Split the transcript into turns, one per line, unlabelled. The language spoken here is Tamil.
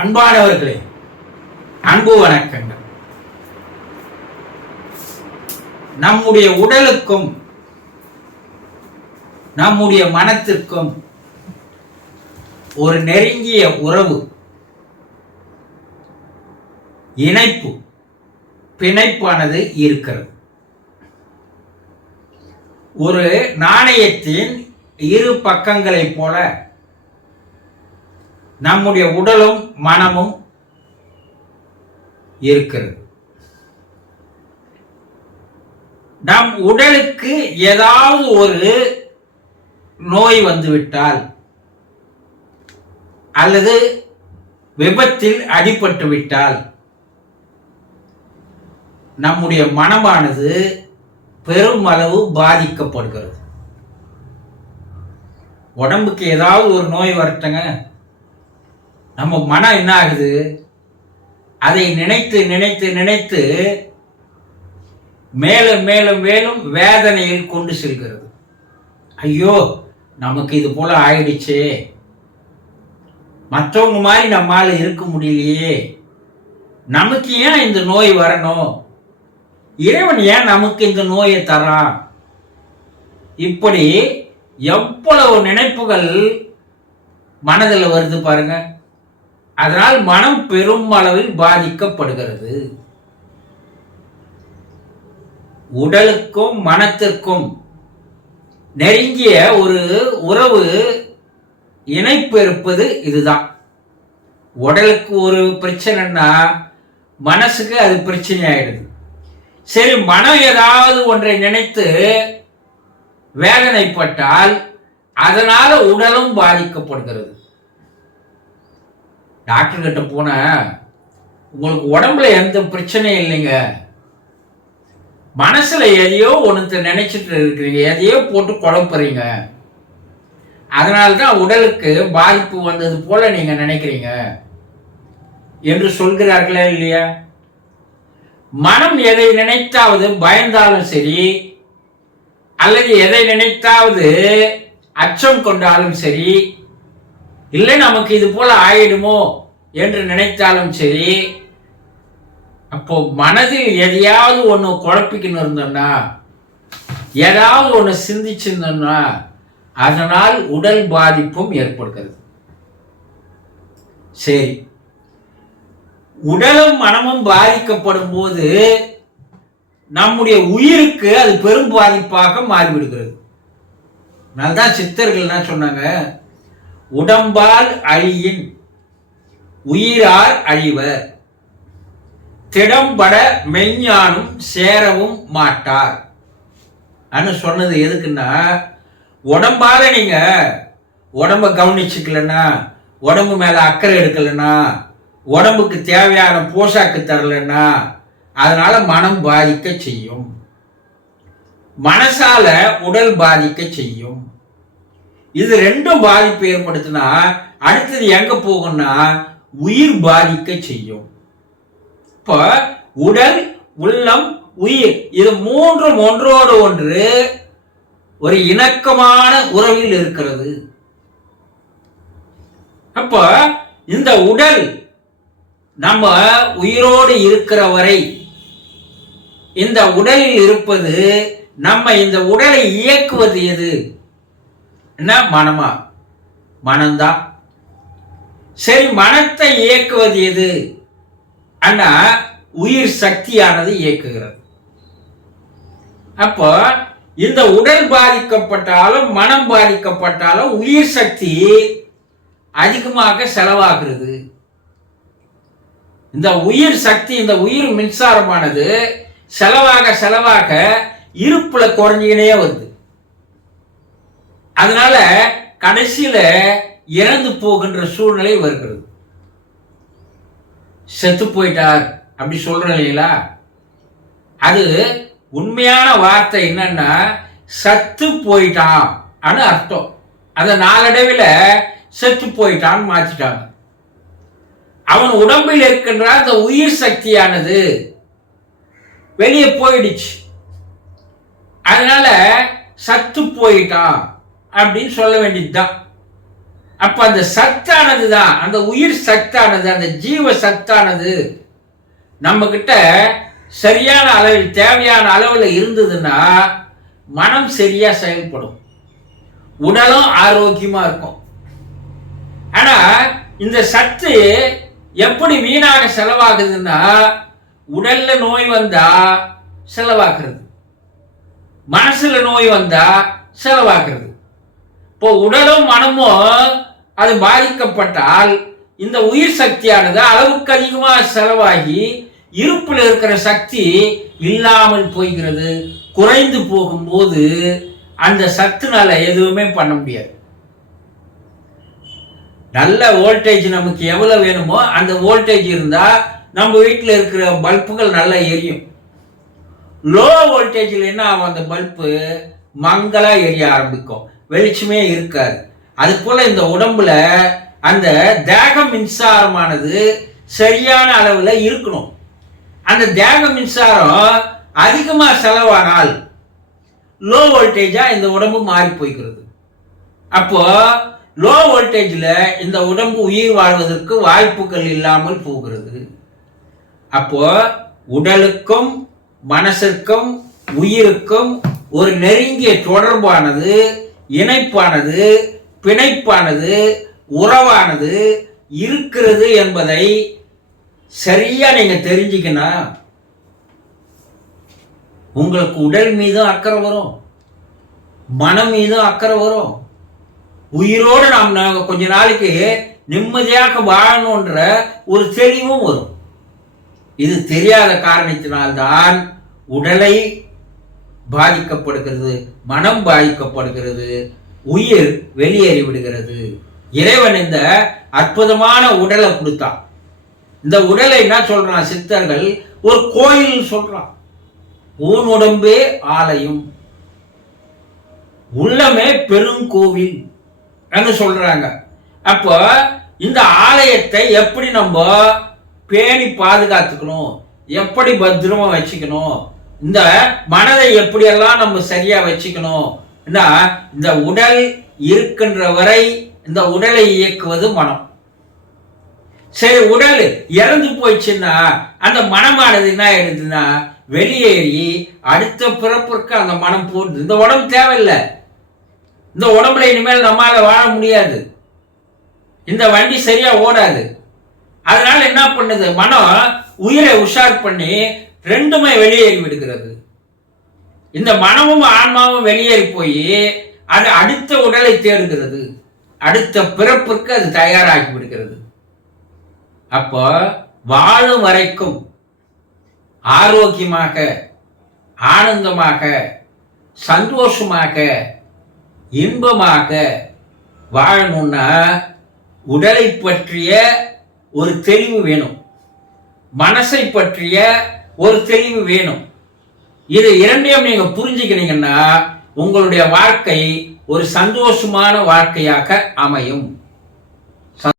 அன்பானவர்களே அன்பு வணக்கங்கள். நம்முடைய உடலுக்கும் நம்முடைய மனத்திற்கும் ஒரு நெருங்கிய உறவு இணைப்பு பிணைப்பானது இருக்கிறது. ஒரு நாணயத்தின் இரு பக்கங்களைப் போல நம்முடைய உடலும் மனமும் இருக்கிறது. நம் உடலுக்கு ஏதாவது ஒரு நோய் வந்துவிட்டால் அல்லது விபத்தில் அடிபட்டு விட்டால் நம்முடைய மனமானது பெருமளவு பாதிக்கப்படுகிறது. உடம்புக்கு ஏதாவது ஒரு நோய் வரட்டுங்க. நம்ம மனம் என்ன ஆகுது? அதை நினைத்து நினைத்து நினைத்து மேலும் மேலும் மேலும் வேதனையில் கொண்டு செல்கிறது. ஐயோ நமக்கு இது போல ஆயிடுச்சே. மற்றவங்க மாதிரி நம்மால் இருக்க முடியலையே. நமக்கு ஏன் இந்த நோய் வரணும்? இறைவன் ஏன் நமக்கு இந்த நோயை தரான்? இப்படி எவ்வளவு நினைப்புகள் மனதில் வருது பாருங்கள் அதனால் மனம் பெரும் அளவில் பாதிக்கப்படுகிறது. உடலுக்கும் மனத்திற்கும் நெருங்கிய ஒரு உறவு இணைப்பு இருப்பது இதுதான். உடலுக்கு ஒரு பிரச்சனைன்னா மனசுக்கு அது பிரச்சனை ஆயிடுது சரி மனம் ஏதாவது ஒன்றை நினைத்து வேதனைப்பட்டால் அதனால உடலும் பாதிக்கப்படுகிறது. டாக்டர் கிட்ட போன உங்களுக்கு உடம்புல எந்த பிரச்சனையும் இல்லைங்க. மனசில் எதையோ ஒன்று நினைச்சிட்டு இருக்கிறீங்க. எதையோ போட்டு குழப்புறீங்க. அதனால தான் உடலுக்கு பாதிப்பு வந்தது போல நீங்கள் நினைக்கிறீங்க. என்று சொல்கிறார்களே இல்லையா? மனம் எதை நினைத்தாவது பயந்தாலும் சரி அல்லது எதை நினைத்தாவது அச்சம் கொண்டாலும் சரி இல்லை நமக்கு இது போல ஆயிடுமோ? என்று நினைத்தாலும் சரி அப்போ மனதில் எதையாவது ஒன்று குழப்பிக்கின்னு இருந்தோம்னா ஏதாவது ஒன்று சிந்திச்சிருந்தோம்னா அதனால் உடல் பாதிப்பும் ஏற்படுகிறது. சரி. உடலும் மனமும் பாதிக்கப்படும் போது நம்முடைய உயிருக்கு அது பெரும் பாதிப்பாக மாறிவிடுகிறது. தான் சித்தர்கள் என்ன சொன்னாங்க உடம்பால் அழியின் உயிரார் அழிவர். திடம்பட மெஞ்ஞானும் சேரவும் மாட்டார். அன்னு சொன்னது எதுக்குன்னா உடம்பால நீங்க உடம்ப கவனிச்சுக்கலன்னா உடம்பு மேல அக்கறை எடுக்கலன்னா உடம்புக்கு தேவையான போஷாக்கு தரலன்னா அதனால மனம் பாதிக்க செய்யும். மனசால உடல் பாதிக்க செய்யும். இது ரெண்டும் பாதிப்பு ஏற்படுத்தினா அடுத்தது எங்க போகும்னா உயிர் பாதிக்க செய்யும். இப்ப உடல் உள்ளம் உயிர் இது மூன்றும் ஒன்றோடு ஒன்று ஒரு இணக்கமான உறவில் இருக்கிறது. அப்ப இந்த உடல் நம்ம உயிரோடு இருக்கிற வரை இந்த உடலில் இருப்பது நம்ம இந்த உடலை இயக்குவது எது? என்ன? மனமா? மனம்தான். சரி மனத்தை இயக்குவது எது? ஆனா உயிர் சக்தியானது இயக்குகிறது. அப்போ இந்த உடல் பாதிக்கப்பட்டாலும் மனம் பாதிக்கப்பட்டாலும் உயிர் சக்தி அதிகமாக செலவாகிறது. இந்த உயிர் சக்தி இந்த உயிர் மின்சாரமானது செலவாக செலவாக இருப்புல குறைஞ்சிக்கினே வருது. அதனால கடைசியில இறந்து போகின்ற சூழ்நிலை வருகிறது. செத்து போயிட்டார் அப்படி சொல்றோம் இல்லைங்களா? அது உண்மையான வார்த்தை என்னன்னா சத்து போயிட்டான் அர்த்தம். அதை நாளடைவில் செத்து போயிட்டான்னு மாத்திட்டாங்க. அவன் உடம்பில் இருக்கின்ற அந்த உயிர் சக்தியானது வெளியே போயிடுச்சு. அதனால சத்து போயிட்டான் அப்படின்னு சொல்ல வேண்டியதுதான். அப்ப அந்த சத்தானது தான் அந்த உயிர் சத்தானது அந்த ஜீவ சத்தானது நம்ம கிட்ட சரியான அளவில் தேவையான அளவில் இருந்ததுன்னா மனம் சரியா செயல்படும். உடலும் ஆரோக்கியமா இருக்கும். ஆனா இந்த சத்து எப்படி வீணாக செலவாகுதுன்னா உடல்ல நோய் வந்தா செலவாக்குறது. மனசுல நோய் வந்தா செலவாக்குறது. இப்போ உடலும் மனமும் அது பாதிக்கப்பட்டால் இந்த உயிர் சக்தியானது அளவுக்கு அதிகமாக செலவாகி இருப்பில் இருக்கிற சக்தி இல்லாமல் போய்கிறது. குறைந்து போகும்போது அந்த சத்துனால எதுவுமே பண்ண முடியாது. நல்ல வோல்டேஜ் நமக்கு எவ்வளவு வேணுமோ அந்த வோல்டேஜ் இருந்தா நம்ம வீட்டில் இருக்கிற பல்புகள் நல்லா எரியும். லோ வோல்டேஜில் என்ன ஆகும்? அந்த பல்பு மங்களா எரிய ஆரம்பிக்கும். வெளிச்சமே இருக்காது. அது போல இந்த உடம்புல அந்த தேக மின்சாரமானது சரியான அளவில் இருக்கணும். அந்த தேக மின்சாரம் அதிகமாக செலவானால் லோ வோல்டேஜாக இந்த உடம்பு மாறி போய்கிறது அப்போ லோ வோல்டேஜில் இந்த உடம்பு உயிர் வாழ்வதற்கு வாய்ப்புகள் இல்லாமல் போகிறது. அப்போ உடலுக்கும் மனசிற்கும் உயிருக்கும் ஒரு நெருங்கிய தொடர்பானது இணைப்பானது பிணைப்பானது உறவானது இருக்கிறது என்பதை சரியா நீங்க தெரிஞ்சுக்கணும் உங்களுக்கு உடல் மீதும் அக்கறை வரும் மனம் மீதும் அக்கறை வரும். உயிரோடு நாம் நாங்கள் கொஞ்ச நாளைக்கு நிம்மதியாக வாழணுன்ற ஒரு தெளிவும் வரும். இது தெரியாத காரணத்தினால்தான் உடலை பாதிக்கப்படுகிறது மனம் பாதிக்கப்படுகிறது. உயிர் வெளியேறி விடுகிறது. இறைவன் இந்த அற்புதமான உடலை கொடுத்தான். இந்த உடலை என்ன சொல்றான் சித்தர்கள்? ஒரு கோயில் சொல்றான். ஊன் உடம்பே ஆலயம். உள்ளமே பெருங்கோவில் என்று சொல்றாங்க. அப்போ இந்த ஆலயத்தை எப்படி நம்ம பேணி பாதுகாத்துக்கணும்? எப்படி பத்திரமா வச்சுக்கணும்? இந்த மனதை எப்படியெல்லாம் நம்ம சரியா வச்சுக்கணும்? இந்த உடல் இருக்கின்ற வரை இந்த உடலை இயக்குவது மனம். சரி உடல் இறந்து போயிடுச்சுன்னா அந்த மனமானது என்ன ஆயிடுதுன்னா வெளியேறி அடுத்த பிறப்பிற்கு அந்த மனம் போடுது. இந்த உடம்பு தேவையில்லை. இந்த உடம்புல இனிமேல் நம்மால் வாழ முடியாது. இந்த வண்டி சரியா ஓடாது. அதனால என்ன பண்ணுது? மனம் உயிரை உஷார் பண்ணி ரெண்டுமே வெளியேறி விடுகிறது. இந்த மனமும் ஆன்மாவும் வெளியேறி போய் அது அடுத்த உடலை தேடுகிறது. அடுத்த பிறப்புக்கு அது தயாராகி விடுகிறது. அப்போ வாழும் வரைக்கும் ஆரோக்கியமாக ஆனந்தமாக சந்தோஷமாக இன்பமாக வாழணும்னா உடலை பற்றிய ஒரு தெளிவு வேணும். மனசை பற்றிய ஒரு தெளிவு வேணும். இது இரண்டையும் நீங்க புரிஞ்சுக்கிறீங்கன்னா உங்களுடைய வாழ்க்கை ஒரு சந்தோஷமான வாழ்க்கையாக அமையும்.